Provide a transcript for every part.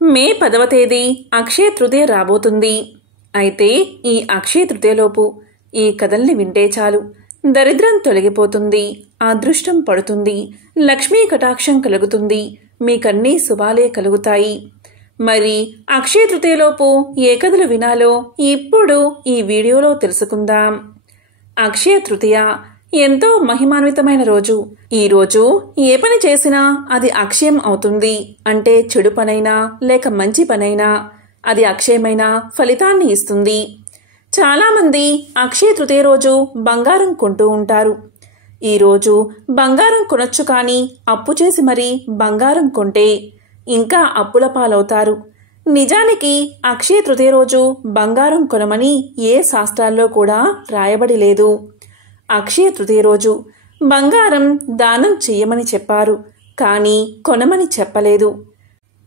మే 10వ తేదీ అక్షయ తృతీయ రాబోతుంది. అయితే ఈ అక్షయ తృతీయలోపు ఈ కథల్ని వింటే చాలు, దరిద్రం తొలగిపోతుంది, అదృష్టం పడుతుంది, లక్ష్మీ కటాక్షం కలుగుతుంది, మీకన్నీ శుభాలే కలుగుతాయి. మరి అక్షయ తృతీయలోపు ఏ కథలు వినాలో ఇప్పుడు ఈ వీడియోలో తెలుసుకుందాం. అక్షయ తృతీయ ఎంతో మహిమాన్వితమైన రోజు. ఈ రోజు ఏ పని చేసినా అది అక్షయం అవుతుంది. అంటే చెడు పనైనా లేక మంచి పనైనా అది అక్షయమైన ఫలితాన్ని ఇస్తుంది. చాలామంది అక్షయ తృతీయ రోజు బంగారం కొంటూ ఉంటారు. ఈరోజు బంగారం కొనొచ్చు, కానీ అప్పు చేసి మరీ బంగారం కొంటే ఇంకా అప్పుల పాలవుతారు. నిజానికి అక్షయ తృతీయ రోజు బంగారం కొనమని ఏ శాస్త్రాల్లో కూడా రాయబడి లేదు. అక్షయ తృతీయ రోజు బంగారం దానం చెయ్యమని చెప్పారు, కానీ కొనమని చెప్పలేదు.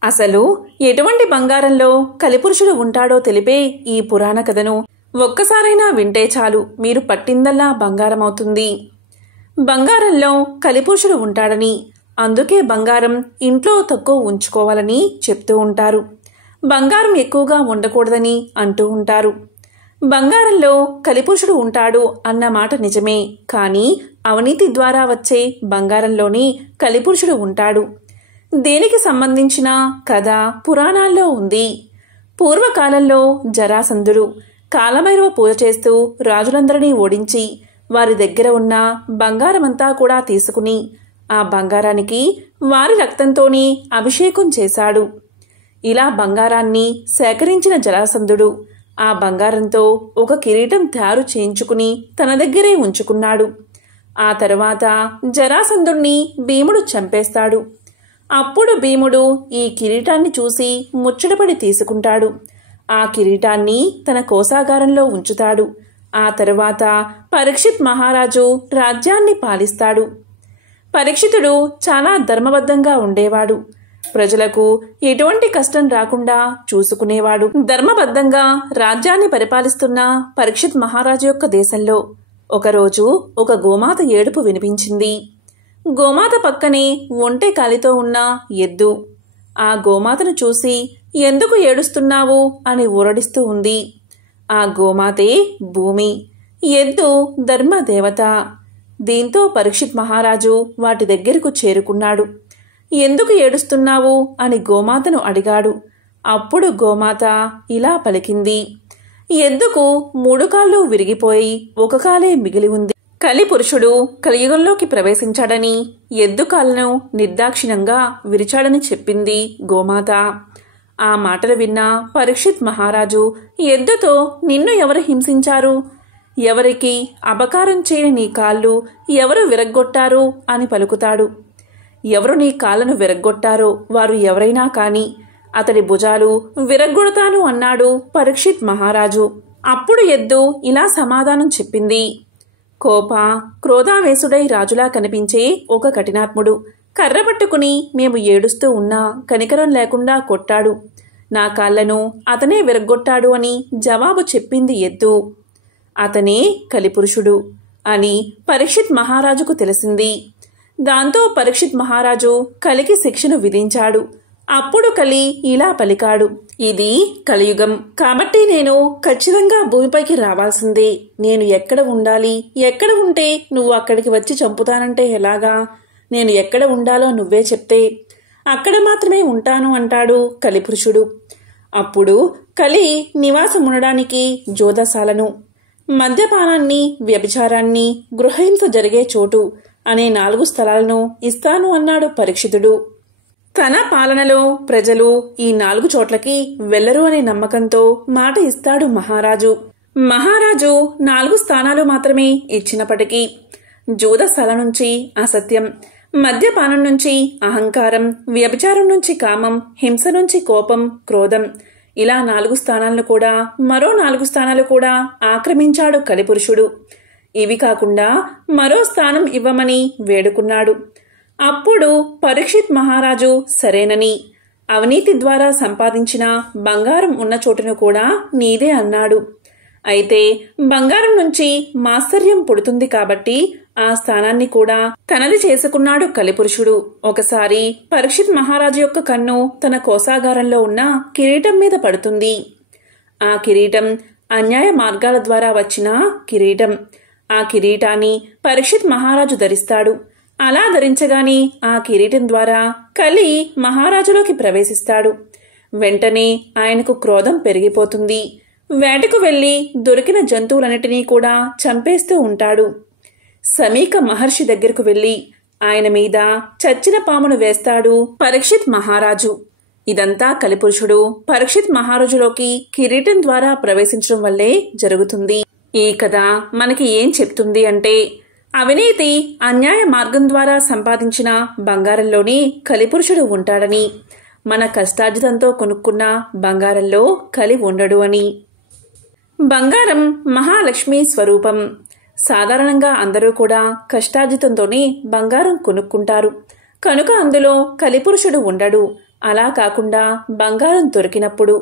అసలు ఎటువంటి బంగారంలో కలిపురుషుడు ఉంటాడో తెలిపే ఈ పురాణ కథను ఒక్కసారైనా వింటే చాలు, మీరు పట్టిందల్లా బంగారం అవుతుంది. బంగారంలో కలిపురుషుడు ఉంటాడని, అందుకే బంగారం ఇంట్లో తక్కువ ఉంచుకోవాలని చెప్తూ ఉంటారు. బంగారం ఎక్కువగా ఉండకూడదని అంటూ ఉంటారు. బంగారంలో కలిపురుషుడు ఉంటాడు అన్న మాట నిజమే, కానీ అవినీతి ద్వారా వచ్చే బంగారంలోని కలిపురుషుడు ఉంటాడు. దేనికి సంబంధించిన కథ పురాణాల్లో ఉంది. పూర్వకాలంలో జరాసంధుడు కాలభైరవ పూజ చేస్తూ రాజులందరినీ ఓడించి వారి దగ్గర ఉన్న బంగారమంతా కూడా తీసుకుని ఆ బంగారానికి వారి రక్తంతోనే అభిషేకం చేశాడు. ఇలా బంగారాన్ని సేకరించిన జరాసంధుడు ఆ బంగారంతో ఒక కిరీటం తయారు చేయించుకుని తన దగ్గరే ఉంచుకున్నాడు. ఆ తర్వాత జరాసంధుణ్ణి భీముడు చంపేస్తాడు. అప్పుడు భీముడు ఈ కిరీటాన్ని చూసి ముచ్చటపడి తీసుకుంటాడు. ఆ కిరీటాన్ని తన కోశాగారంలో ఉంచుతాడు. ఆ తర్వాత పరీక్షిత్ మహారాజు రాజ్యాన్ని పాలిస్తాడు. పరీక్షితుడు చాలా ధర్మబద్ధంగా ఉండేవాడు. ప్రజలకు ఎటువంటి కష్టం రాకుండా చూసుకునేవాడు. ధర్మబద్ధంగా రాజ్యాన్ని పరిపాలిస్తున్న పరీక్షిత్ మహారాజు యొక్క దేశంలో ఒకరోజు ఒక గోమాత ఏడుపు వినిపించింది. గోమాత పక్కనే ఒంటె కాలితో ఉన్న ఎద్దు ఆ గోమాతను చూసి ఎందుకు ఏడుస్తున్నావు అని ఊరడిస్తూ ఉంది. ఆ గోమాతే భూమి, ఎద్దు ధర్మదేవత. దీంతో పరీక్షిత్ మహారాజు వాటి దగ్గరకు చేరుకున్నాడు. ఎందుకు ఏడుస్తున్నావు అని గోమాతను అడిగాడు. అప్పుడు గోమాత ఇలా పలికింది, ఎద్దుకు 3 కాళ్ళు విరిగిపోయి ఒక కాలే మిగిలి ఉంది. కలిపురుషుడు కలియుగంలోకి ప్రవేశించాడని, ఎద్దు కాళ్ళను నిర్దాక్షిణ్యంగా విరిచాడని చెప్పింది గోమాత. ఆ మాటలు విన్న పరీక్షిత్ మహారాజు ఎద్దుతో, నిన్ను ఎవరు హింసించారు? ఎవరికి అపకారం చేయని నీ కాళ్ళు ఎవరు విరగ్గొట్టారు అని పలుకుతాడు. ఎవరు నీ కాళ్ళను విరగ్గొట్టారో వారు ఎవరైనా కాని అతడి భుజాలు విరగ్గొడతాను అన్నాడు పరీక్షిత్ మహారాజు. అప్పుడు ఎద్దు ఇలా సమాధానం చెప్పింది, క్రోధావేశుడై రాజులా కనిపించే ఒక కఠినాత్ముడు కర్ర పట్టుకుని మేము ఏడుస్తూ ఉన్నా కనికరం లేకుండా కొట్టాడు. నా కాళ్లను అతనే విరగ్గొట్టాడు అని జవాబు చెప్పింది ఎద్దు. అతనే కలిపురుషుడు అని పరీక్షిత్ మహారాజుకు తెలిసింది. దాంతో పరీక్షిత్ మహారాజు కలికి శిక్షను విధించాడు. అప్పుడు కలి ఇలా పలికాడు, ఇది కలియుగం కాబట్టి నేను ఖచ్చితంగా భూమిపైకి రావాల్సిందే. నేను ఎక్కడ ఉండాలి, ఎక్కడ ఉంటే నువ్వు అక్కడికి వచ్చి చంపుతానంటే ఎలాగా? నేను ఎక్కడ ఉండాలో నువ్వే చెప్తే అక్కడ మాత్రమే ఉంటాను అంటాడు కలిపురుషుడు. అప్పుడు కలి నివాసం ఉండడానికి జోదశాలను, మద్యపానాన్ని, వ్యభిచారాన్ని, గృహహింస జరిగే చోటు అనే 4 స్థలాలను ఇస్తాను అన్నాడు పరీక్షితుడు. తన పాలనలో ప్రజలు ఈ 4 చోట్లకి వెళ్లరు అనే నమ్మకంతో మాట ఇస్తాడు మహారాజు. మహారాజు 4 స్థానాలు మాత్రమే ఇచ్చినప్పటికీ జూదస్థలం నుంచి అసత్యం, మద్యపానం నుంచి అహంకారం, వ్యభిచారం నుంచి కామం, హింస నుంచి కోపం, క్రోధం, ఇలా 4 స్థానాలను కూడా మరో 4 స్థానాలు కూడా ఆక్రమించాడు కలిపురుషుడు. ఇవి కాకుండా మరో స్థానం ఇవ్వమని వేడుకున్నాడు. అప్పుడు పరీక్షిత్ మహారాజు సరేనని, అవినీతి ద్వారా సంపాదించిన బంగారం ఉన్న చోటును కూడా నీదే అన్నాడు. అయితే బంగారం నుంచి మాత్సర్యం పుడుతుంది కాబట్టి ఆ స్థానాన్ని కూడా తనది చేసుకున్నాడు కలిపురుషుడు. ఒకసారి పరీక్షిత్ మహారాజు యొక్క కన్ను తన కోశాగారంలో ఉన్న కిరీటం మీద పడుతుంది. ఆ కిరీటం అన్యాయ మార్గాల ద్వారా వచ్చిన కిరీటం. ఆ కిరీటాన్ని పరీక్షిత్ మహారాజు ధరిస్తాడు. అలా ధరించగానే ఆ కిరీటం ద్వారా కలి మహారాజులోకి ప్రవేశిస్తాడు. వెంటనే ఆయనకు క్రోధం పెరిగిపోతుంది. వేటకు వెళ్లి దొరికిన జంతువులన్నిటినీ కూడా చంపేస్తూ ఉంటాడు. సమీక మహర్షి దగ్గరకు వెళ్లి ఆయన మీద చచ్చిన పామును వేస్తాడు పరీక్షిత్ మహారాజు. ఇదంతా కలిపురుషుడు పరీక్షిత్ మహారాజులోకి కిరీటం ద్వారా ప్రవేశించడం వల్లే జరుగుతుంది. ఈ కథ మనకి ఏం చెప్తుంది అంటే, అవినీతి అన్యాయ మార్గం ద్వారా సంపాదించిన బంగారంలోనే కలిపురుషుడు ఉంటాడని, మన కష్టార్జితంతో కొనుక్కున్న బంగారంలో కలి ఉండడు అని. బంగారం మహాలక్ష్మి స్వరూపం. సాధారణంగా అందరూ కూడా కష్టార్జితంతోనే బంగారం కొనుక్కుంటారు. కనుక అందులో కలిపురుషుడు ఉండడు. అలా కాకుండా బంగారం దొరికినప్పుడు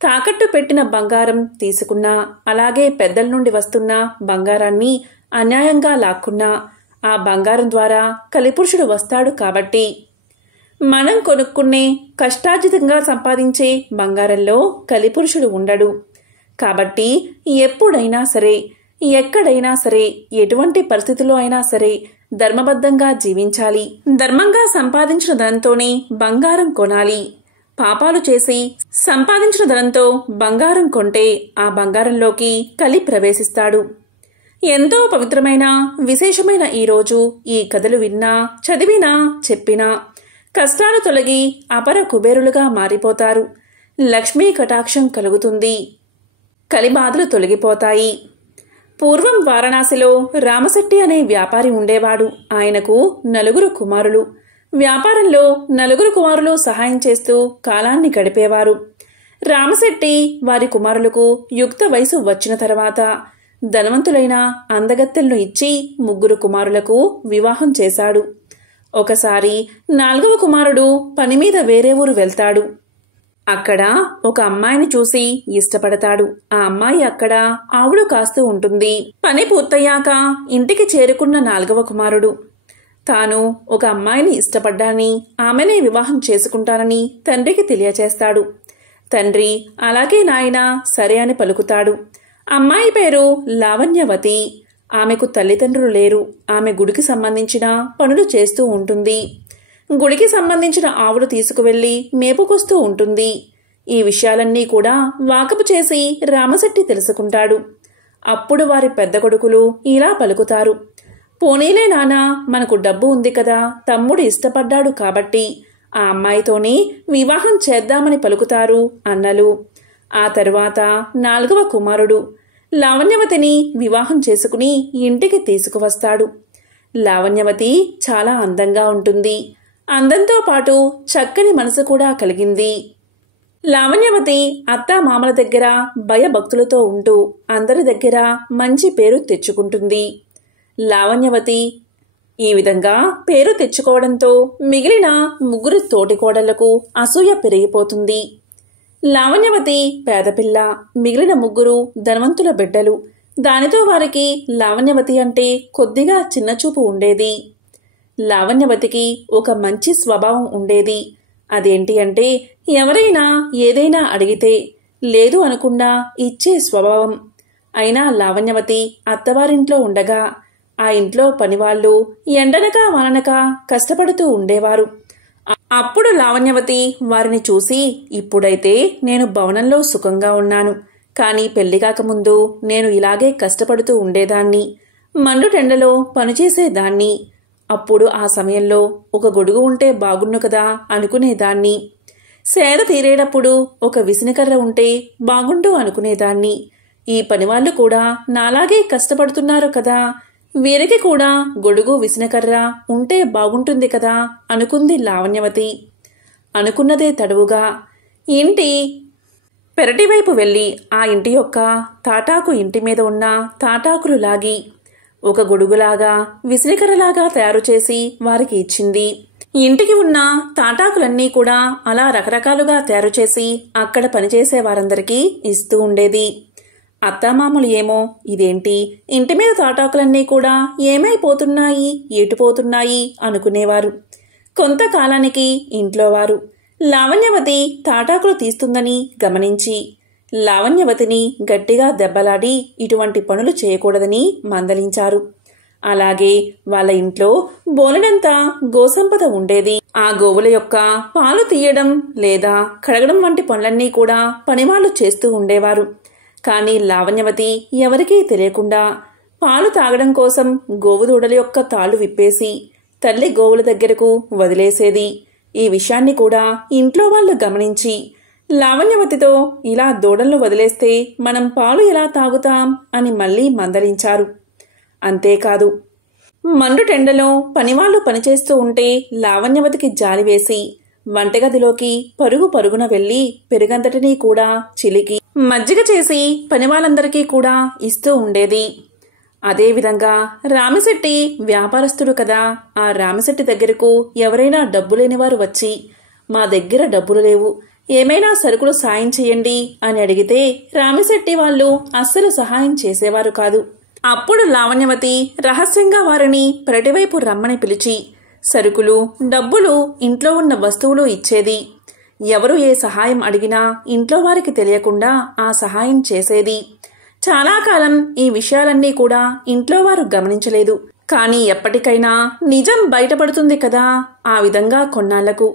తాకట్టు పెట్టిన బంగారం తీసుకున్నా, అలాగే పెద్దల నుండి వస్తున్న బంగారాన్ని అన్యాయంగా లాక్కున్నా ఆ బంగారం ద్వారా కలిపురుషుడు వస్తాడు. కాబట్టి మనం కొనుక్కునే కష్టార్జితంగా సంపాదించే బంగారంలో కలిపురుషుడు ఉండడు. కాబట్టి ఎప్పుడైనా సరే, ఎక్కడైనా సరే, ఎటువంటి పరిస్థితుల్లో అయినా సరే ధర్మబద్ధంగా జీవించాలి. ధర్మంగా సంపాదించిన ధనంతోనే బంగారం కొనాలి. పాపాలు చేసి సంపాదించిన ధనంతో బంగారం కొంటే ఆ బంగారంలోకి కలి ప్రవేశిస్తాడు. ఎంతో పవిత్రమైన విశేషమైన ఈరోజు ఈ కథలు విన్నా, చదివినా, చెప్పినా కష్టాలు తొలగి అపర కుబేరులుగా మారిపోతారు. లక్ష్మీ కటాక్షం కలుగుతుంది. కలిబాధలు తొలగిపోతాయి. పూర్వం వారణాసిలో రామశెట్టి అనే వ్యాపారి ఉండేవాడు. ఆయనకు 4 కుమారులు. వ్యాపారంలో 4 కుమారులు సహాయం చేస్తూ కాలాన్ని గడిపేవారు. రామశెట్టి వారి కుమారులకు యుక్త వయసు వచ్చిన తర్వాత ధనవంతులైన అందగత్తెలను ఇచ్చి 3 కుమారులకు వివాహం చేశాడు. ఒకసారి 4వ కుమారుడు పనిమీద వేరే ఊరు వెళ్తాడు. అక్కడ ఒక అమ్మాయిని చూసి ఇష్టపడతాడు. ఆ అమ్మాయి అక్కడ ఆవులు కాస్తూ ఉంటుంది. పని పూర్తయ్యాక ఇంటికి చేరుకున్న 4వ కుమారుడు తాను ఒక అమ్మాయిని ఇష్టపడ్డాని, ఆమెనే వివాహం చేసుకుంటానని తండ్రికి తెలియచేస్తాడు. తండ్రి అలాగే నాయనా సరే అని పలుకుతాడు. అమ్మాయి పేరు లావణ్యవతి. ఆమెకు తల్లిదండ్రులు లేరు. ఆమె గుడికి సంబంధించిన పనులు చేస్తూ ఉంటుంది. గుడికి సంబంధించిన ఆవులు తీసుకువెళ్లి మేపుకొస్తూ ఉంటుంది. ఈ విషయాలన్నీ కూడా వాకపు చేసి రామశెట్టి తెలుసుకుంటాడు. అప్పుడు వారి పెద్ద కొడుకులు ఇలా పలుకుతారు. పోనీలే నానా, మనకు డబ్బు ఉంది కదా, తమ్ముడు ఇష్టపడ్డాడు కాబట్టి ఆ అమ్మాయితోనే వివాహం చేద్దామని పలుకుతారు అన్నలు. ఆ తరువాత 4వ కుమారుడు లావణ్యవతిని వివాహం చేసుకుని ఇంటికి తీసుకువస్తాడు. లావణ్యవతి చాలా అందంగా ఉంటుంది. అందంతో పాటు చక్కని మనసు కూడా కలిగింది. లావణ్యవతి అత్తా మామల దగ్గర భయభక్తులతో ఉంటూ అందరి దగ్గర మంచి పేరు తెచ్చుకుంటుంది. లావణ్యవతి ఈ విధంగా పేరు తెచ్చుకోవడంతో మిగిలిన 3 తోటికోడళ్లకు అసూయ పెరిగిపోతుంది. లావణ్యవతి పేదపిల్ల, మిగిలిన 3 ధనవంతుల బిడ్డలు. దానితో వారికి లావణ్యవతి అంటే కొద్దిగా చిన్నచూపు ఉండేది. లావణ్యవతికి ఒక మంచి స్వభావం ఉండేది. అదేంటి అంటే ఎవరైనా ఏదైనా అడిగితే లేదు అనకుండా ఇచ్చే స్వభావం. అయినా లావణ్యవతి అత్తవారింట్లో ఉండగా ఆ ఇంట్లో పనివాళ్లు ఎండనక వాననక కష్టపడుతూ ఉండేవారు. అప్పుడు లావణ్యవతి వారిని చూసి, ఇప్పుడైతే నేను భవనంలో సుఖంగా ఉన్నాను, కానీ పెళ్లికాకముందు నేను ఇలాగే కష్టపడుతూ ఉండేదాన్ని. మండుటెండలో పనిచేసేదాన్ని. అప్పుడు ఆ సమయంలో ఒక గొడుగు ఉంటే బాగున్ను కదా అనుకునేదాన్ని. సేద తీరేటప్పుడు ఒక విసినకర్ర ఉంటే బాగుండు అనుకునేదాన్ని. ఈ పనివాళ్లు కూడా నాలాగే కష్టపడుతున్నారు కదా, వీరికి కూడా గొడుగు విసినకర్ర ఉంటే బాగుంటుంది కదా అనుకుంది లావణ్యవతి. అనుకున్నదే తడువుగా ఇంటి పెరటివైపు వెళ్లి ఆ ఇంటి యొక్క తాటాకు ఇంటి మీద ఉన్న తాటాకులు లాగి ఒక గొడుగులాగా విసిరికరలాగా తయారు చేసి వారికి ఇచ్చింది. ఇంటికి ఉన్న తాటాకులన్నీ కూడా అలా రకరకాలుగా తయారు చేసి అక్కడ పనిచేసే వారందరికీ ఇస్తూ ఉండేది. అత్తామామలు ఏమో ఇదేంటి ఇంటి మీద తాటాకులన్నీ కూడా ఏమైపోతున్నాయి, ఎటుపోతున్నాయి అనుకునేవారు. కొంతకాలానికి ఇంట్లోవారు లావణ్యవతి తాటాకులు తీస్తుందని గమనించి లావణ్యవతిని గట్టిగా దెబ్బలాడి ఇటువంటి పనులు చేయకూడదని మందలించారు. అలాగే వాళ్ళ ఇంట్లో బోలెడంత గోసంపద ఉండేది. ఆ గోవుల యొక్క పాలు తీయడం లేదా కడగడం వంటి పనులన్నీ కూడా పనివాళ్లు చేస్తూ ఉండేవారు. కానీ లావణ్యవతి ఎవరికీ తెలియకుండా పాలు తాగడం కోసం గోవుదూడల యొక్క తాళ్లు విప్పేసి తల్లి గోవుల దగ్గరకు వదిలేసేది. ఈ విషయాన్ని కూడా ఇంట్లో వాళ్ళు గమనించి లావణ్యవతితో ఇలా దూడలను వదిలేస్తే మనం పాలు ఎలా తాగుతాం అని మళ్లీ మందలించారు. అంతేకాదు, మండుటెండలో పనివాళ్లు పనిచేస్తూ ఉంటే లావణ్యవతికి జాలివేసి వంటగదిలోకి పరుగున వెళ్లి పెరుగంతటినీ కూడా చిలికి మజ్జిగ చేసి పనివాళ్ళందరికీ కూడా ఇస్తూ ఉండేది. అదేవిధంగా రామిశెట్టి వ్యాపారస్తుడు కదా, ఆ రామిశెట్టి దగ్గరకు ఎవరైనా డబ్బులేనివారు వచ్చి మా దగ్గర డబ్బులు లేవు, ఏమైనా సరుకులు సాయం చేయండి అని అడిగితే రామిశెట్టి వాళ్ళు అస్సలు సహాయం చేసేవారు కాదు. అప్పుడు లావణ్యవతి రహస్యంగా వారిని పెరటివైపు రమ్మని పిలిచి సరుకులు, డబ్బులు, ఇంట్లో ఉన్న వస్తువులు ఇచ్చేది. ఎవరు ఏ సహాయం అడిగినా ఇంట్లో వారికి తెలియకుండా ఆ సహాయం చేసేది. చాలా కాలం ఈ విషయాలన్నీ కూడా ఇంట్లో వారు గమనించలేదు. కానీ ఎప్పటికైనా నిజం బయటపడుతుంది కదా, ఆ విధంగా కొన్నాళ్లకు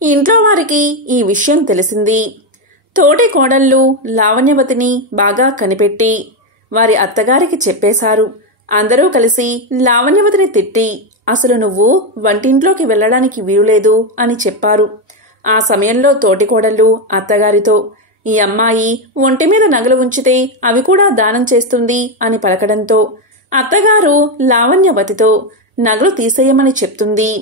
ఇంట్లో వారికి ఈ విషయం తెలిసింది. తోటి కోడళ్ళు లావణ్యవతిని బాగా కనిపెట్టి వారి అత్తగారికి చెప్పేశారు. అందరూ కలిసి లావణ్యవతిని తిట్టి అసలు నువ్వు వంటింట్లోకి వెళ్లడానికి వీలులేదు అని చెప్పారు. ఆ సమయంలో తోటికోడళ్ళు అత్తగారితో ఈ అమ్మాయి ఒంటి మీద నగలు ఉంచితే అవి కూడా దానం చేస్తుంది అని పలకడంతో అత్తగారు లావణ్యవతితో నగలు తీసేయమని చెప్తుంది.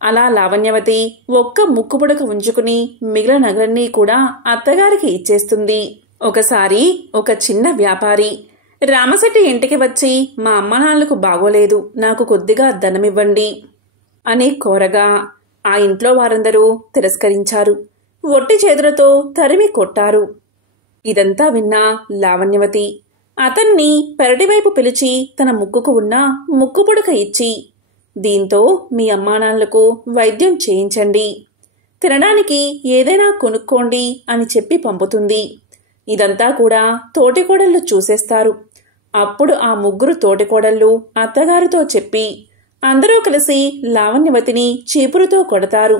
అలా లావణ్యవతి ఒక్క ముక్కుపుడక ఉంచుకుని మిగిలిన నగలన్నీ కూడా అత్తగారికి ఇచ్చేస్తుంది. ఒకసారి ఒక చిన్న వ్యాపారి రామశెట్టి ఇంటికి వచ్చి మా అమ్మనాన్నలకు బాగోలేదు, నాకు కొద్దిగా ధనమివ్వండి అని కోరగా ఆ ఇంట్లో వారందరూ తిరస్కరించారు. ఒట్టి చేతులతో తరిమి కొట్టారు. ఇదంతా విన్నా లావణ్యవతి అతన్ని పెరటివైపు పిలిచి తన ముక్కుకు ఉన్న ముక్కుపుడక ఇచ్చి దీంతో మీ అమ్మానాన్నలకు వైద్యం చేయించండి, తినడానికి ఏదైనా కొనుక్కోండి అని చెప్పి పంపుతుంది. ఇదంతా కూడా తోటికోడళ్ళు చూసేస్తారు. అప్పుడు ఆ ముగ్గురు తోటికోడళ్ళు అత్తగారితో చెప్పి అందరూ కలిసి లావణ్యవతిని చీపురుతో కొడతారు.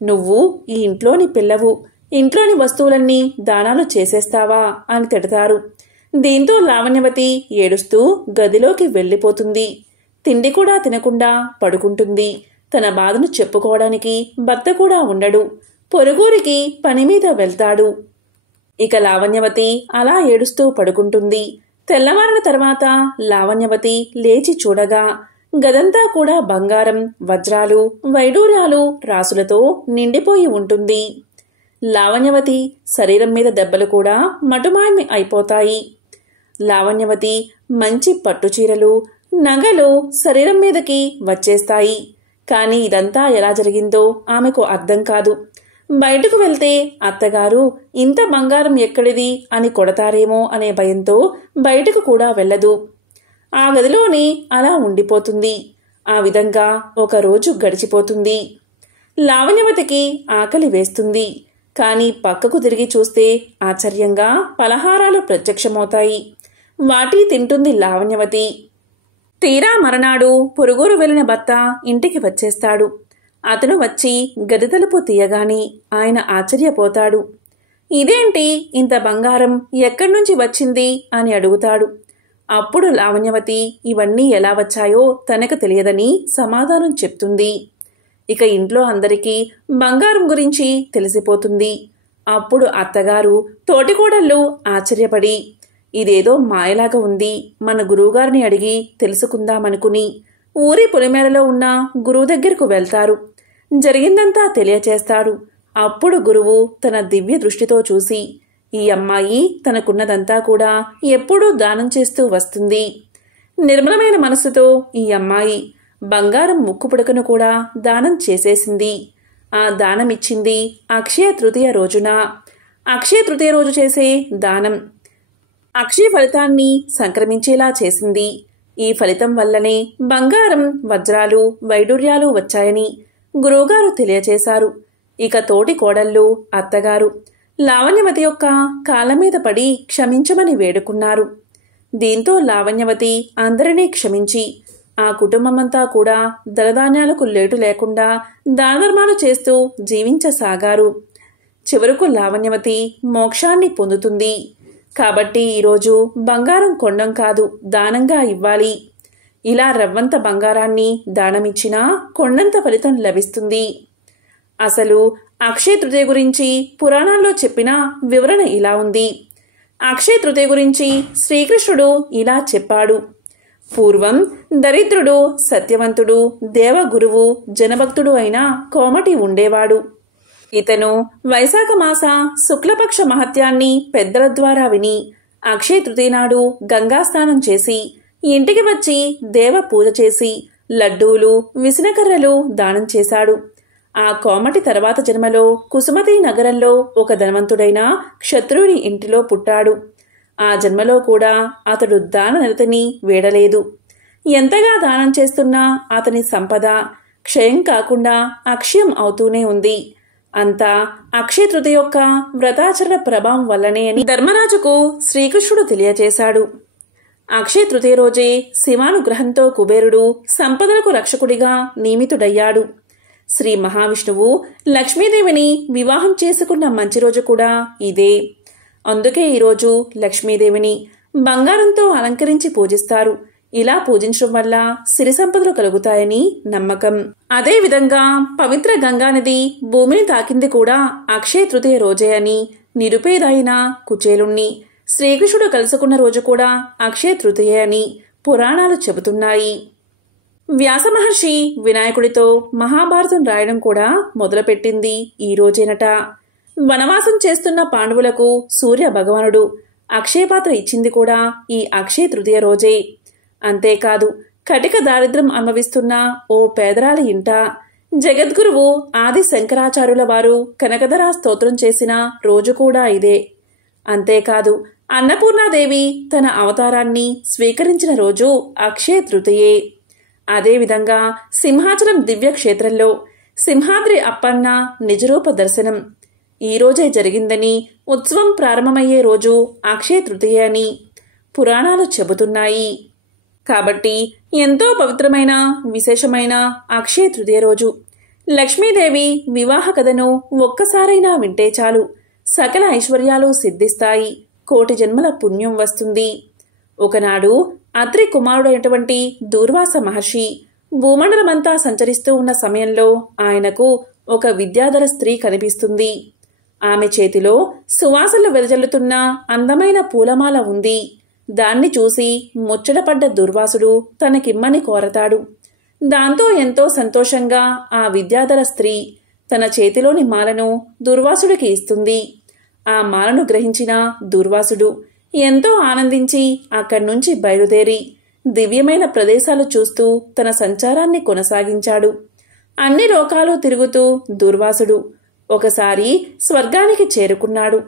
నువ్వు ఈ ఇంట్లోని పిల్లవు, ఇంట్లోని వస్తువులన్నీ దానాలు చేసేస్తావా అని తిడతారు. దీంతో లావణ్యవతి ఏడుస్తూ గదిలోకి వెళ్లిపోతుంది. తిండి కూడా తినకుండా పడుకుంటుంది. తన బాధను చెప్పుకోవడానికి భర్త కూడా ఉండడు. పొరుగురికి పని మీద వెళ్తాడు. ఇక లావణ్యవతి అలా ఏడుస్తూ పడుకుంటుంది. తెల్లవారిన తర్వాత లావణ్యవతి లేచి చూడగా గదంతా కూడా బంగారం, వజ్రాలు, వైడూర్యాలు, రాసులతో నిండిపోయి ఉంటుంది. లావణ్యవతి శరీరం మీద దెబ్బలు కూడా మటుమాయమి అయిపోతాయి. లావణ్యవతి మంచి పట్టుచీరలు, నగలు శరీరం మీదకి వచ్చేస్తాయి. కానీ ఇదంతా ఎలా జరిగిందో ఆమెకు అర్థం కాదు. బయటకు వెళ్తే అత్తగారు ఇంత బంగారం ఎక్కడిది అని కొడతారేమో అనే భయంతో బయటకు కూడా వెళ్ళదు. ఆ గదిలోనే అలా ఉండిపోతుంది. ఆ విధంగా ఒకరోజు గడిచిపోతుంది. లావణ్యవతికి ఆకలి వేస్తుంది. కానీ పక్కకు తిరిగి చూస్తే ఆశ్చర్యంగా పలహారాలు ప్రత్యక్షమవుతాయి. వాటి తింటుంది లావణ్యవతి. తీరా మరనాడు పొరుగురు వెళ్లిన భర్త ఇంటికి వచ్చేస్తాడు. అతను వచ్చి గది తలుపు తీయగాని ఆయన ఆశ్చర్యపోతాడు. ఇదేంటి ఇంత బంగారం ఎక్కడి నుంచి వచ్చింది అని అడుగుతాడు. అప్పుడు లావణ్యవతి ఇవన్నీ ఎలా వచ్చాయో తనకు తెలియదని సమాధానం చెప్తుంది. ఇక ఇంట్లో అందరికీ బంగారం గురించి తెలిసిపోతుంది. అప్పుడు అత్తగారు తోటికోడళ్ళు ఆశ్చర్యపడి ఇదేదో మాయలాగా ఉంది, మన గురువుగారిని అడిగి తెలుసుకుందామనుకుని ఊరి పొలిమేరలో ఉన్న గురువు దగ్గరకు వెళ్తారు. జరిగిందంతా తెలియచేస్తాడు. అప్పుడు గురువు తన దివ్య దృష్టితో చూసి ఈ అమ్మాయి తనకున్నదంతా కూడా ఎప్పుడూ దానం చేస్తూ వస్తుంది. నిర్మలమైన మనసుతో ఈ అమ్మాయి బంగారం ముక్కుపుడకను కూడా దానం చేసేసింది. ఆ దానమిచ్చింది అక్షయ తృతీయ రోజున. అక్షయ తృతీయ రోజు చేసే దానం అక్షయ ఫలితాన్ని సంక్రమించేలా చేసింది. ఈ ఫలితం వల్లనే బంగారం, వజ్రాలు, వైడూర్యాలు వచ్చాయని గురువుగారు తెలియచేశారు. ఇక తోటి కోడళ్ళు, అత్తగారు లావణ్యవతి యొక్క కాళ్ళ మీద పడి క్షమించమని వేడుకున్నారు. దీంతో లావణ్యవతి అందరినీ క్షమించి ఆ కుటుంబమంతా కూడా ధనధాన్యాలకు లేటు లేకుండా దానధర్మాలు చేస్తూ జీవించసాగారు. చివరకు లావణ్యవతి మోక్షాన్ని పొందుతుంది. కాబట్టి ఈరోజు బంగారం కొండం కాదు, దానంగా ఇవ్వాలి. ఇలా రవ్వంత బంగారాన్ని దానమిచ్చినా కొండంత ఫలితం లభిస్తుంది. అసలు అక్షయ తృతీయ గురించి పురాణాల్లో చెప్పిన వివరణ ఇలా ఉంది. అక్షయ తృతీయ గురించి శ్రీకృష్ణుడు ఇలా చెప్పాడు. పూర్వం దరిద్రుడు, సత్యవంతుడు, దేవగురువు, జనభక్తుడు అయిన కోమటి ఉండేవాడు. ఇతను వైశాఖ మాస శుక్లపక్ష మహత్యాన్ని పెద్దల ద్వారా విని అక్షయ తృతీయ నాడు గంగా స్నానం చేసి ఇంటికి వచ్చి దేవ పూజ చేసి లడ్డూలు, విసనకర్రలు దానం చేశాడు. ఆ కోమటి తర్వాత జన్మలో కుసుమతి నగరంలో ఒక ధనవంతుడైన క్షత్రుని ఇంటిలో పుట్టాడు. ఆ జన్మలో కూడా అతడు దాన నిరతిని వీడలేదు. ఎంతగా దానం చేస్తున్నా అతని సంపద క్షయం కాకుండా అక్షయం అవుతూనే ఉంది. అంతా అక్షయ తృతీయ యొక్క వ్రతాచరణ ప్రభావం వల్లనే అని ధర్మరాజుకు శ్రీకృష్ణుడు తెలియచేశాడు. అక్షయ తృతీయ రోజే శివానుగ్రహంతో కుబేరుడు సంపదలకు రక్షకుడిగా నియమితుడయ్యాడు. శ్రీ మహావిష్ణువు లక్ష్మీదేవిని వివాహం చేసుకున్న మంచి రోజు కూడా ఇదే. అందుకే ఈరోజు లక్ష్మీదేవిని బంగారంతో అలంకరించి పూజిస్తారు. ఇలా పూజించడం వల్ల సిరి సంపదలు కలుగుతాయని నమ్మకం. అదేవిధంగా పవిత్ర గంగానది భూమిని తాకింది కూడా అక్షయ తృతీయ రోజే అని నిరుపేదైన కుచేలుణ్ణి శ్రీకృష్ణుడు కలుసుకున్న రోజు కూడా అక్షయ తృతీయ అని పురాణాలు చెబుతున్నాయి. వ్యాస మహర్షి వినాయకుడితో మహాభారతం రాయడం కూడా మొదలుపెట్టింది ఈ రోజేనట. వనవాసం చేస్తున్న పాండవులకు సూర్య భగవానుడు అక్షయపాత్ర ఇచ్చింది కూడా ఈ అక్షయ తృతీయ రోజే. అంతేకాదు, కటిక దారిద్ర్యం అనుభవిస్తున్న ఓ పేదరాలి ఇంట జగద్గురువు ఆది శంకరాచార్యుల వారు కనకధర స్తోత్రం చేసిన రోజు కూడా ఇదే. అంతేకాదు, అన్నపూర్ణాదేవి తన అవతారాన్ని స్వీకరించిన రోజు అక్షయ తృతీయే. అదేవిధంగా సింహాచలం దివ్యక్షేత్రంలో సింహాద్రి అప్పన్న నిజరూప దర్శనం ఈరోజే జరిగిందని, ఉత్సవం ప్రారంభమయ్యే రోజు అక్షయ తృతీయ అని పురాణాలు చెబుతున్నాయి. కాబట్టి ఎంతో పవిత్రమైన విశేషమైన అక్షయ తృతీయ రోజు లక్ష్మీదేవి వివాహ కథను ఒక్కసారైనా వింటే చాలు, సకల ఐశ్వర్యాలు సిద్ధిస్తాయి, కోటి జన్మల పుణ్యం వస్తుంది. ఒకనాడు అత్రి కుమారుడైనటువంటి దూర్వాస మహర్షి భూమండలమంతా సంచరిస్తూ ఉన్న సమయంలో ఆయనకు ఒక విద్యాధర స్త్రీ కనిపిస్తుంది. ఆమె చేతిలో సువాసనలు వెదజల్లుతున్న అందమైన పూలమాల ఉంది. దాన్ని చూసి ముచ్చటపడ్డ దుర్వాసుడు తనకిమ్మని కోరతాడు. దాంతో ఎంతో సంతోషంగా ఆ విద్యాధర స్త్రీ తన చేతిలోని మాలను దుర్వాసుడికి ఇస్తుంది. ఆ మాలను గ్రహించిన దుర్వాసుడు ఎంతో ఆనందించి అక్కడి నుంచి బయలుదేరి దివ్యమైన ప్రదేశాలు చూస్తూ తన సంచారాన్ని కొనసాగించాడు. అన్ని లోకాలు తిరుగుతూ దుర్వాసుడు ఒకసారి స్వర్గానికి చేరుకున్నాడు.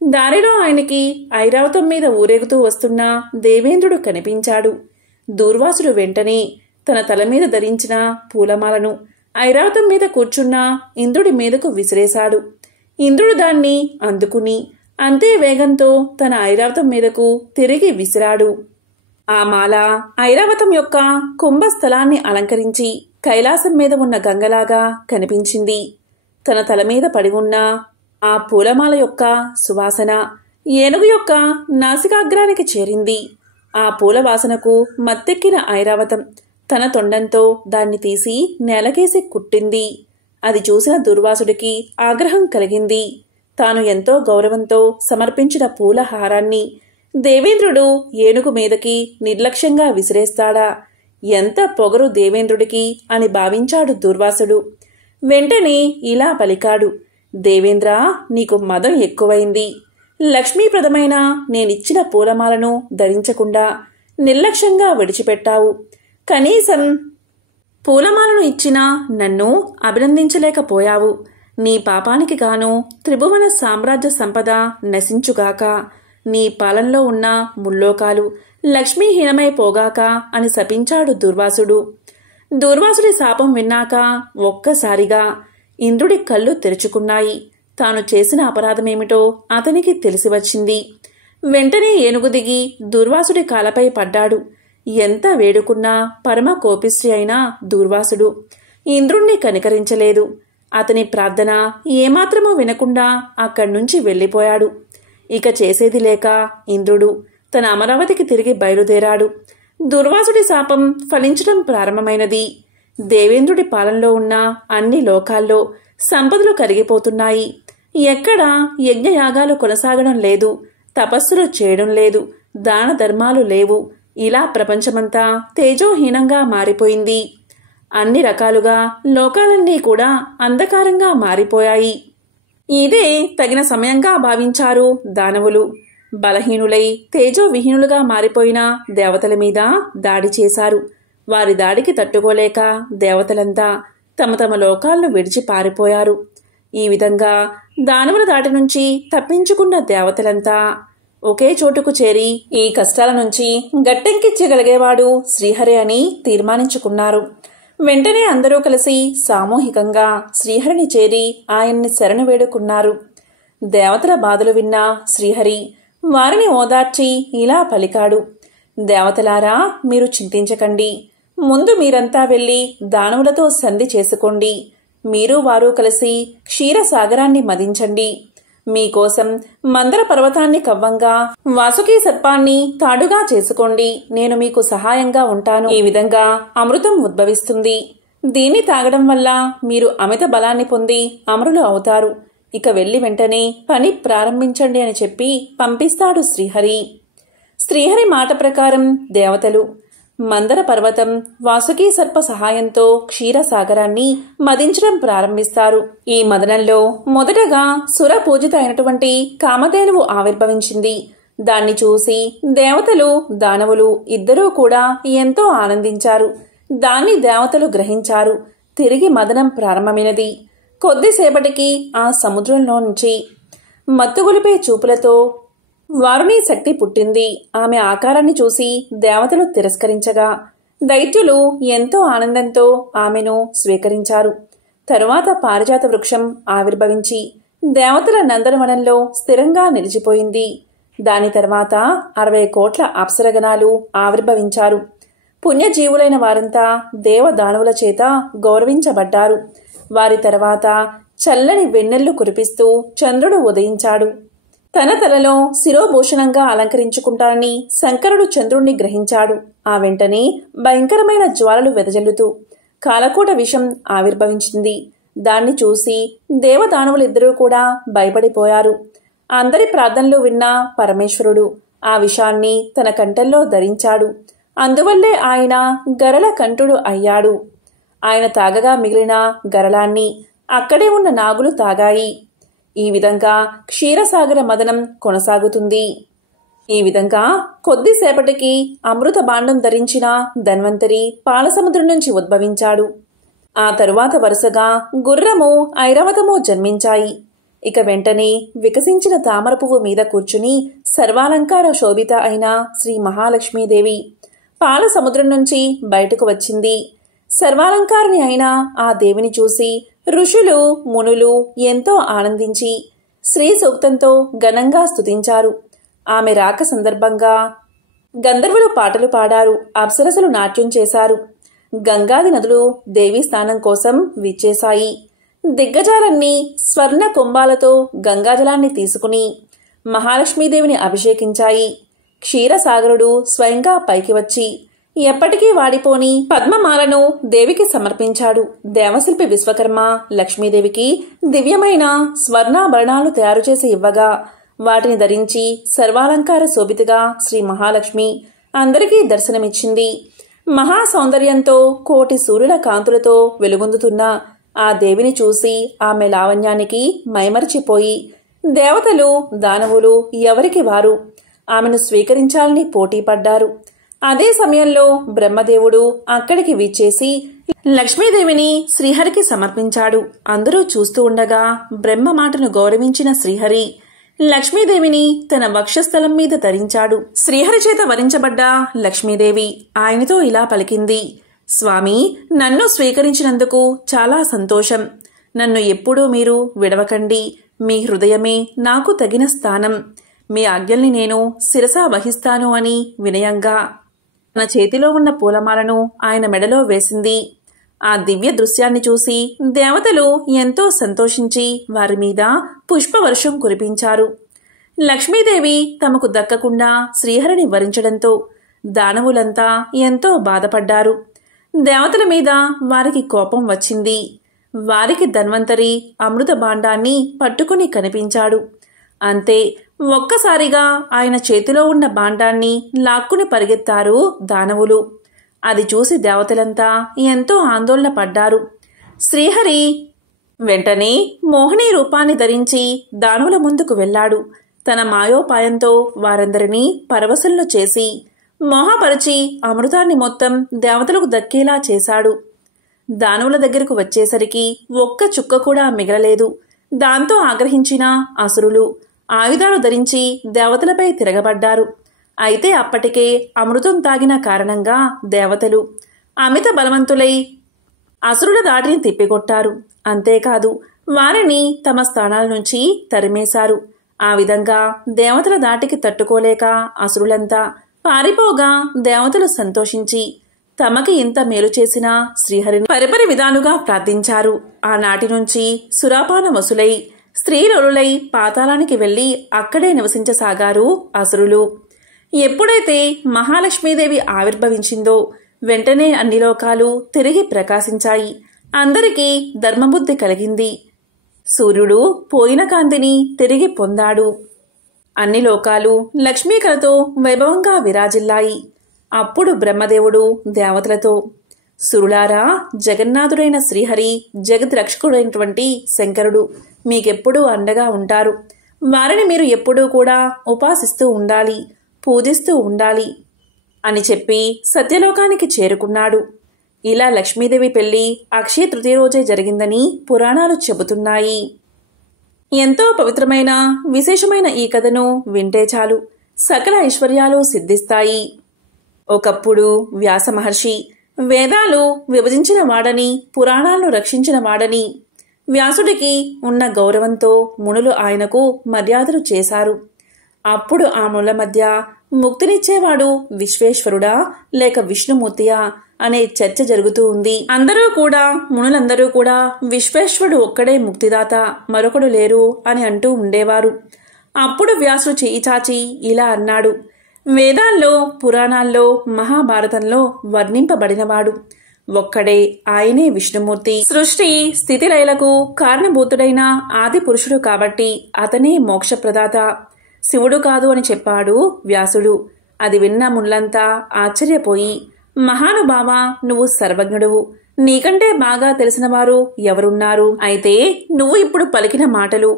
దారిలో ఆయనకి ఐరావతం మీద ఊరేగుతూ వస్తున్న దేవేంద్రుడు కనిపించాడు. దూర్వాసుడు వెంటనే తన తల మీద ధరించిన పూలమాలను ఐరావతం మీద కూర్చున్న ఇంద్రుడి మీదకు విసిరేశాడు. ఇంద్రుడు దాన్ని అందుకుని అంతే వేగంతో తన ఐరావతం మీదకు తిరిగి విసిరాడు. ఆ మాల ఐరావతం యొక్క కుంభస్థలాన్ని అలంకరించి కైలాసం మీద ఉన్న గంగలాగా కనిపించింది. తన తల మీద పడి ఉన్న ఆ పూలమాల యొక్క సువాసన ఏనుగు యొక్క నాసికాగ్రానికి చేరింది. ఆ పూల వాసనకు మత్తెక్కిన ఐరావతం తన తొండంతో దాన్ని తీసి నేలకేసి కుట్టింది. అది చూసిన దుర్వాసుడికి ఆగ్రహం కలిగింది. తాను ఎంతో గౌరవంతో సమర్పించిన పూల హారాన్ని దేవేంద్రుడు ఏనుగు మీదకి నిర్లక్ష్యంగా విసిరేస్తాడా? ఎంత పొగరు దేవేంద్రుడికి అని భావించాడు దుర్వాసుడు. వెంటనే ఇలా పలికాడు, దేవేంద్ర, నీకు మదం ఎక్కువైంది. లక్ష్మీప్రదమైన నేనిచ్చిన పూలమాలను ధరించకుండా నిర్లక్ష్యంగా విడిచిపెట్టావు. కనీసం పూలమాలను ఇచ్చినా నన్ను అభినందించలేకపోయావు. నీ పాపానికి గాను త్రిభువన సామ్రాజ్య సంపద నశించుగాక. నీ పాలనలో ఉన్న ముల్లోకాలు లక్ష్మీహీనమైపోగాక అని శపించాడు దుర్వాసుడు. దుర్వాసుడి శాపం విన్నాక ఒక్కసారిగా ఇంద్రుడి కళ్ళు తెరుచుకున్నాయి. తాను చేసిన అపరాధమేమిటో అతనికి తెలిసి వచ్చింది. వెంటనే ఏనుగు దిగి దుర్వాసుడి కాలపై పడ్డాడు. ఎంత వేడుకున్నా పరమ కోపిష్టి అయిన దుర్వాసుడు ఇంద్రుణ్ణి కనికరించలేదు. అతని ప్రార్థన ఏమాత్రమూ వినకుండా అక్కడ్నుంచి వెళ్ళిపోయాడు. ఇక చేసేది లేక ఇంద్రుడు తన అమరావతికి తిరిగి బయలుదేరాడు. దుర్వాసుడి శాపం ఫలించడం ప్రారంభమైనది. దేవేంద్రుడి పాలనలో ఉన్న అన్ని లోకాల్లో సంపదలు కరిగిపోతున్నాయి. ఎక్కడా యజ్ఞయాగాలు కొనసాగడం లేదు, తపస్సులు చేయడం లేదు, దాన ధర్మాలు లేవు. ఇలా ప్రపంచమంతా తేజోహీనంగా మారిపోయింది. అన్ని రకాలుగా లోకాలన్నీ కూడా అంధకారంగా మారిపోయాయి. ఇదే తగిన సమయంగా భావించారు దానవులు. బలహీనులై తేజోవిహీనులుగా మారిపోయిన దేవతల మీద దాడి చేశారు. వారి దాడికి తట్టుకోలేక దేవతలంతా తమ తమ లోకాలను విడిచి పారిపోయారు. ఈ విధంగా దానవుల దాడి నుంచి తప్పించుకున్న దేవతలంతా ఒకే చోటుకు చేరి ఈ కష్టాల నుంచి గట్టెంకించగలిగేవాడు శ్రీహరి అని తీర్మానించుకున్నారు. వెంటనే అందరూ కలిసి సామూహికంగా శ్రీహరిని చేరి ఆయన్ని శరణు వేడుకున్నారు. దేవతల బాధలు విన్న శ్రీహరి వారిని ఓదార్చి ఇలా పలికాడు. దేవతలారా, మీరు చింతించకండి. ముందు మీరంతా వెళ్లి దానవులతో సంధి చేసుకోండి. మీరు వారు కలిసి క్షీరసాగరాన్ని మదించండి. మీకోసం మందర పర్వతాన్ని కవ్వంగా వాసుకి సర్పాన్ని తాడుగా చేసుకోండి. నేను మీకు సహాయంగా ఉంటాను. ఈ విధంగా అమృతం ఉద్భవిస్తుంది. దీన్ని తాగడం వల్ల మీరు అమిత బలాన్ని పొంది అమరులు అవుతారు. ఇక వెళ్లి వెంటనే పని ప్రారంభించండి అని చెప్పి పంపిస్తాడు శ్రీహరి. శ్రీహరి మాట ప్రకారం దేవతలు మందర పర్వతం వాసుకి సర్ప సహాయంతో క్షీరసాగరాన్ని మదించడం ప్రారంభిస్తారు. ఈ మదనంలో మొదటగా సుర పూజిత అయినటువంటి కామధేనువు ఆవిర్భవించింది. దాన్ని చూసి దేవతలు దానవులు ఇద్దరూ కూడా ఎంతో ఆనందించారు. దాన్ని దేవతలు గ్రహించారు. తిరిగి మదనం ప్రారంభమైనది. కొద్దిసేపటికి ఆ సముద్రంలో నుంచి మత్తుగొలిపే చూపులతో వారుని శక్తి పుట్టింది. ఆమె ఆకారాన్ని చూసి దేవతలు తిరస్కరించగా దైత్యులు ఎంతో ఆనందంతో ఆమెను స్వీకరించారు. తరువాత పారిజాత వృక్షం ఆవిర్భవించి దేవతల నందనవనంలో స్థిరంగా నిలిచిపోయింది. దాని తర్వాత 60 కోట్ల అప్సరగణాలు ఆవిర్భవించారు. పుణ్యజీవులైన వారంతా దేవదానవుల చేత గౌరవించబడ్డారు. వారి తర్వాత చల్లని వెన్నెల్లు కురిపిస్తూ చంద్రుడు ఉదయించాడు. తన తలలో శిరోభూషణంగా అలంకరించుకుంటానని శంకరుడు చంద్రుణ్ణి గ్రహించాడు. ఆ వెంటనే భయంకరమైన జ్వాలలు వెదజల్లుతూ కాలకూట విషం ఆవిర్భవించింది. దాన్ని చూసి దేవదానవులిద్దరూ కూడా భయపడిపోయారు. అందరి ప్రార్థనలు విన్న పరమేశ్వరుడు ఆ విషాన్ని తన కంఠంలో ధరించాడు. అందువల్లే ఆయన గరళ కంఠుడు అయ్యాడు. ఆయన తాగగా మిగిలిన గరళాన్ని అక్కడే ఉన్న నాగులు తాగాయి. ఈ విధంగా క్షీరసాగర మదనం కొనసాగుతుంది. ఈ విధంగా కొద్దిసేపటికి అమృత బాండం ధరించిన ధన్వంతరి పాలసముద్రం నుంచి ఉద్భవించాడు. ఆ తరువాత వరుసగా గుర్రము, ఐరావతము జన్మించాయి. ఇక వెంటనే వికసించిన తామర పువ్వు మీద కూర్చుని సర్వాలంకార శోభిత అయిన శ్రీ మహాలక్ష్మీదేవి పాల సముద్రం నుంచి బయటకు వచ్చింది. సర్వాలంకారిణి అయిన ఆ దేవిని చూసి ఋషులు, మునులు ఎంతో ఆనందించి శ్రీ సూక్తంతో ఘనంగా స్తుతించారు. ఆమె రాక సందర్భంగా గంధర్వులు పాటలు పాడారు. అప్సరసలు నాట్యం చేశారు. గంగాది నదులు దేవీ స్నానం కోసం విచ్చేశాయి. దిగ్గజాలన్నీ స్వర్ణ కుంభాలతో గంగాజలాన్ని తీసుకుని మహాలక్ష్మీదేవిని అభిషేకించాయి. క్షీరసాగరుడు స్వయంగా పైకి వచ్చి ఎప్పటికీ వాడిపోని పద్మమాలను దేవికి సమర్పించాడు. దేవశిల్పి విశ్వకర్మ లక్ష్మీదేవికి దివ్యమైన స్వర్ణాభరణాలు తయారు చేసి ఇవ్వగా వాటిని ధరించి సర్వాలంకార శోభితగా శ్రీ మహాలక్ష్మి అందరికీ దర్శనమిచ్చింది. మహా సౌందర్యంతో కోటి సూర్యుల కాంతులతో వెలుగొందుతున్న ఆ దేవిని చూసి ఆమె లావణ్యానికి మైమరిచిపోయి దేవతలు, దానవులు ఎవరికి వారు ఆమెను స్వీకరించాలని పోటీపడ్డారు. అదే సమయంలో బ్రహ్మదేవుడు అక్కడికి విచ్చేసి లక్ష్మీదేవిని శ్రీహరికి సమర్పించాడు. అందరూ చూస్తూ ఉండగా బ్రహ్మ మాటను గౌరవించిన శ్రీహరి లక్ష్మీదేవిని తన వక్షస్థలం మీద ధరించాడు. శ్రీహరి చేత వరించబడ్డ లక్ష్మీదేవి ఆయనతో ఇలా పలికింది: స్వామి, నన్ను స్వీకరించినందుకు చాలా సంతోషం. నన్ను ఎప్పుడూ మీరు విడవకండి. మీ హృదయమే నాకు తగిన స్థానం. మీ ఆజ్ఞల్ని నేను శిరసా వహిస్తాను అని వినయంగా తన చేతిలో ఉన్న పూలమాలను ఆయన మెడలో వేసింది. ఆ దివ్య దృశ్యాన్ని చూసి దేవతలు ఎంతో సంతోషించి వారి మీద పుష్పవర్షం కురిపించారు. లక్ష్మీదేవి తమకు దక్కకుండా శ్రీహరిని వరించడంతో దానవులంతా ఎంతో బాధపడ్డారు. దేవతల మీద వారికి కోపం వచ్చింది. వారికి ధన్వంతరి అమృత భాండాన్ని పట్టుకుని కనిపించాడు. అంతే, ఒక్కసారిగా ఆయన చేతిలో ఉన్న భాండాన్ని లాక్కుని పరిగెత్తారు దానవులు. అది చూసి దేవతలంతా ఎంతో ఆందోళన పడ్డారు. శ్రీహరి వెంటనే మోహిని రూపాన్ని ధరించి దానవుల ముందుకు వెళ్లాడు. తన మాయోపాయంతో వారందరినీ పరవశులను చేసి మోహపరిచి అమృతాన్ని మొత్తం దేవతలకు దక్కేలా చేశాడు. దానవుల దగ్గరకు వచ్చేసరికి ఒక్క చుక్క కూడా మిగలలేదు. దాంతో ఆగ్రహించిన అసురులు ఆయుధాలు ధరించి దేవతలపై తిరగబడ్డారు. అయితే అప్పటికే అమృతం తాగిన కారణంగా దేవతలు అమిత బలవంతులై అసురుల దాటిని తిప్పికొట్టారు. అంతేకాదు, వారిని తమ స్థానాల నుంచి తరిమేశారు. ఆ విధంగా దేవతల దాటికి తట్టుకోలేక అసురులంతా పారిపోగా దేవతలు సంతోషించి తమకి ఇంత మేలు చేసిన శ్రీహరిని పరిపరి విధాలుగా ప్రార్థించారు. ఆనాటి నుంచి సురాపాన వసులై స్త్రీలులై పాతాళానికి వెళ్లి అక్కడే నివసించసాగారు అసురులు. ఎప్పుడైతే మహాలక్ష్మీదేవి ఆవిర్భవించిందో వెంటనే అన్ని లోకాలు తిరిగి ప్రకాశించాయి. అందరికీ ధర్మబుద్ధి కలిగింది. సూర్యుడు పోయిన కాంతిని తిరిగి పొందాడు. అన్ని లోకాలు లక్ష్మీకళతో వైభవంగా విరాజిల్లాయి. అప్పుడు బ్రహ్మదేవుడు దేవతలతో: సురులారా, జగన్నాథుడైన శ్రీహరి, జగద్రక్షకుడైనటువంటి శంకరుడు మీకెప్పుడూ అండగా ఉంటారు. వారిని మీరు ఎప్పుడూ కూడా ఉపాసిస్తూ ఉండాలి, పూజిస్తూ ఉండాలి అని చెప్పి సత్యలోకానికి చేరుకున్నాడు. ఇలా లక్ష్మీదేవి పెళ్లి అక్షయ తృతీయ రోజే జరిగిందని పురాణాలు చెబుతున్నాయి. ఎంతో పవిత్రమైన విశేషమైన ఈ కథను వింటే చాలు సకల ఐశ్వర్యాలు సిద్ధిస్తాయి. ఒకప్పుడు వ్యాస మహర్షి వేదాలు విభజించిన వాడని, పురాణాలను రక్షించిన వాడని వ్యాసుడికి ఉన్న గౌరవంతో మునులు ఆయనకు మర్యాదలు చేశారు. అప్పుడు ఆ మునుల మధ్య ముక్తినిచ్చేవాడు విశ్వేశ్వరుడా లేక విష్ణుమూర్తియా అనే చర్చ జరుగుతూ ఉంది. మునులందరూ కూడా విశ్వేశ్వరుడు ఒక్కడే ముక్తిదాత, మరొకడు లేరు అని అంటూ ఉండేవారు. అప్పుడు వ్యాసుడు చేయి చాచి ఇలా అన్నాడు: వేదాల్లో, పురాణాల్లో, మహాభారతంలో వర్ణింపబడినవాడు ఒక్కడే, ఆయనే విష్ణుమూర్తి. సృష్టి స్థితిలయలకు కారణభూతుడైన ఆది పురుషుడు కాబట్టి అతనే మోక్షప్రదాత, శివుడు కాదు అని చెప్పాడు వ్యాసుడు. అది విన్న మునులంతా ఆశ్చర్యపోయి, మహానుభావ, నువ్వు సర్వజ్ఞుడువు, నీకంటే బాగా తెలిసినవారు ఎవరున్నారు? అయితే నువ్వు ఇప్పుడు పలికిన మాటలు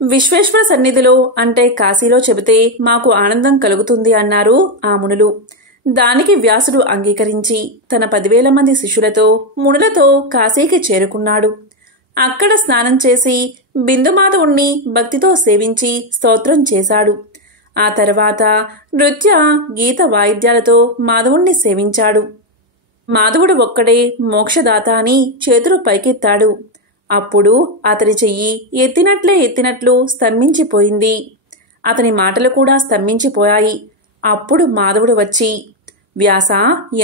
విశ్వేశ్వర సన్నిధిలో అంటే కాశీలో చెబితే మాకు ఆనందం కలుగుతుంది అన్నారు ఆ మునులు. దానికి వ్యాసుడు అంగీకరించి తన 10,000 మంది శిష్యులతో మునులతో కాశీకి చేరుకున్నాడు. అక్కడ స్నానం చేసి బిందుమాధవుణ్ణి భక్తితో సేవించి స్తోత్రం చేశాడు. ఆ తర్వాత నృత్య గీత వాయిద్యాలతో మాధవుణ్ణి సేవించాడు. మాధవుడు ఒక్కడే మోక్షదాత అని చేతులు పైకెత్తాడు. అప్పుడు అతని చెయ్యి ఎత్తినట్లు స్తంభించిపోయింది. అతని మాటలు కూడా స్తంభించిపోయాయి. అప్పుడు మాధవుడు వచ్చి, వ్యాస,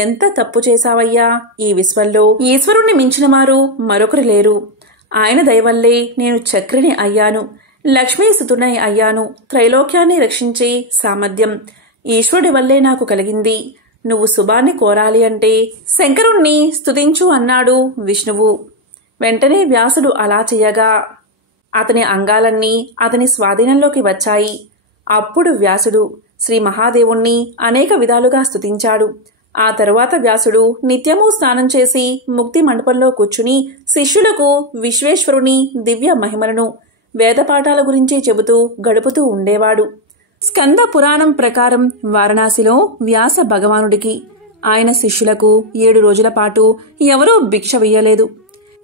ఎంత తప్పు చేశావయ్యా! ఈ విశ్వంలో ఈశ్వరుణ్ణి మించిన వారు మరొకరు లేరు. ఆయన దయవల్లే నేను చక్రిని అయ్యాను, లక్ష్మీసుతుడై అయ్యాను. త్రైలోక్యాన్ని రక్షించే సామర్థ్యం ఈశ్వరుడి వల్లే నాకు కలిగింది. నువ్వు శుభాన్ని కోరాలి అంటే శంకరుణ్ణి స్తుతించు అన్నాడు విష్ణువు. వెంటనే వ్యాసుడు అలా చెయ్యగా అతని అంగాలన్నీ అతని స్వాధీనంలోకి వచ్చాయి. అప్పుడు వ్యాసుడు శ్రీ మహాదేవుణ్ణి అనేక విధాలుగా స్తుతించాడు. ఆ తరువాత వ్యాసుడు నిత్యమూ స్నానం చేసి ముక్తి మండపంలో కూర్చుని శిష్యులకు విశ్వేశ్వరుని దివ్య మహిమలను, వేదపాఠాల గురించి చెబుతూ గడుపుతూ ఉండేవాడు. స్కంద పురాణం ప్రకారం వారణాసిలో వ్యాస భగవానుడికి, ఆయన శిష్యులకు 7 రోజుల పాటు ఎవరూ భిక్ష వెయ్యలేదు.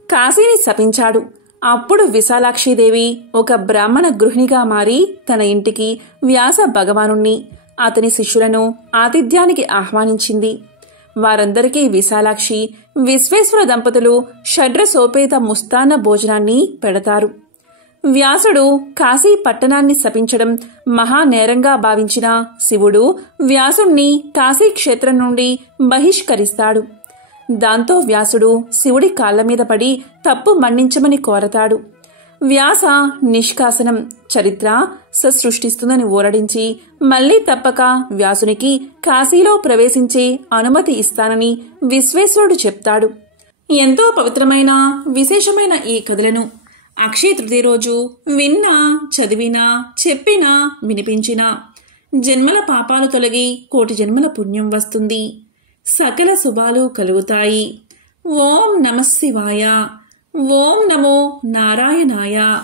కాశీని శపించాడు. అప్పుడు విశాలాక్షిదేవి ఒక బ్రాహ్మణ గృహిణిగా మారి తన ఇంటికి వ్యాస భగవానుణ్ణి అతని శిష్యులను ఆతిథ్యానికి ఆహ్వానించింది. వారందరికీ విశాలాక్షి, విశ్వేశ్వర దంపతులు షడ్రసోపేత ముస్తాన భోజనాన్ని పెడతారు. వ్యాసుడు కాశీ పట్టణాన్ని శపించడం మహానేరంగా భావించిన శివుడు వ్యాసుణ్ణి కాశీక్షేత్రం నుండి బహిష్కరిస్తాడు. దాంతో వ్యాసుడు శివుడి కాళ్లమీద పడి తప్పు మన్నించమని కోరతాడు. వ్యాస నిష్కాసనం చరిత్ర సృష్టిస్తుందని ఊరడించి మళ్లీ తప్పక వ్యాసునికి కాశీలో ప్రవేశించే అనుమతి ఇస్తానని విశ్వేశ్వరుడు చెప్తాడు. ఎంతో పవిత్రమైన విశేషమైన ఈ కథలను అక్షయ తృతీయ రోజు విన్నా, చదివినా, చెప్పినా, వినిపించినా జన్మల పాపాలు తొలగి కోటి జన్మల పుణ్యం వస్తుంది. సకల శుభాలు కలుగుతాయి. ఓం నమః శివాయ. ఓం నమో నారాయణాయ.